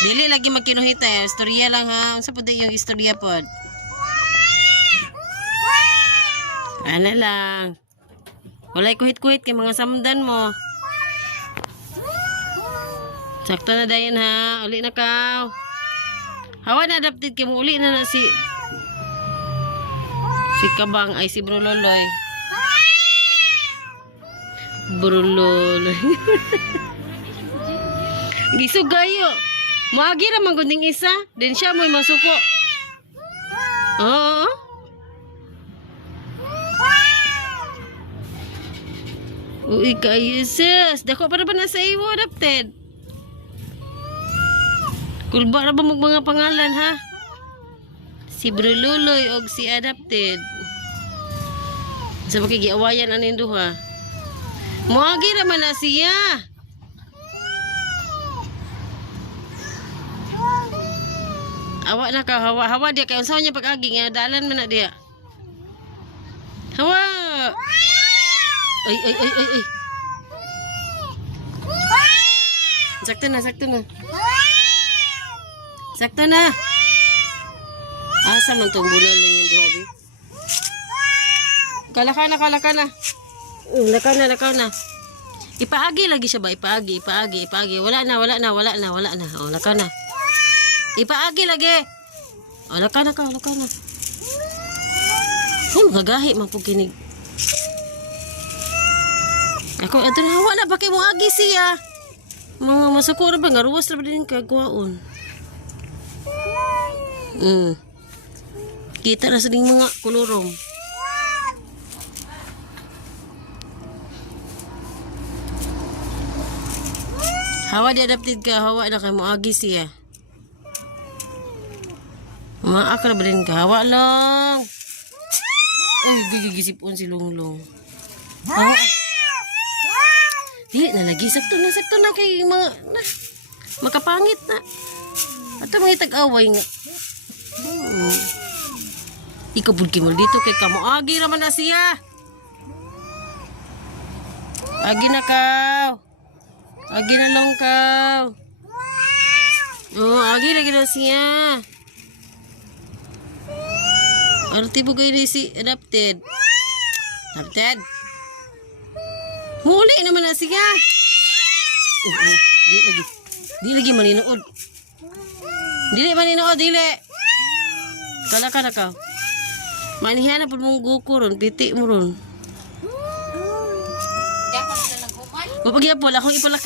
Dili lagi magkinuhita eh. Istorya lang ha. Unsa po yung istorya po? Ano lang. Walay kuhit-kuhit kay mga samdan mo. Sakto na dayon ha. Uli na ka. Hawa na adapted kay mo. Uli na si Kabang ay si Bruloloy. Bruloloy. Gisugayo. Maagi ra man gunding isa, din siya mo'y masuko. Oo. Uy, kayo sis. Dako para ba na sa iyo adapted? Kulba ra ba mag mga pangalan ha? Si Brululoy og si adapted. Sa pakigiawayan anin duha. Maagi ra man na siya. Awa na ka, hawa dia kay unsa nya pag-agi nga dalan man na dia. Hawa. Ay. Sakto na. Sakto na. Asa man tong bulal lang yung duha bi. Kalaka na. Lakaw na. Ipaagi lagi siya ba? Ipaagi. Wala na. Oh, lakaw na. Ipaagi lagi. O, laka na. Magagahi, magpukinig. Ako, ito na hawa na. Bakit mo agi siya? Mga masukura ba? Ngaruwas na ba din kagwaon? Kita na sa ding mga kulurong. Hawa di adapted ka. Hawa na kay mo agi siya. Maakra ba rin ka? Hawa lang. Ay, gigisipon si Lunglong. Hawa. Di na lagi. Sakto na kay mga makapangit na. At mga tag-away nga. Ikaw budki mo dito kay kamo. Agi raman na siya. Agi na kaw. Agi na lang kaw. Oh, agi lagi na siya. Arti bugay ni si adapted. Muli naman na siya. Di lagi maninood. Dili. Kalaka na ka. Manihan na po mong guko ron. Piti mo ron. Papagya po, akong ipalaka.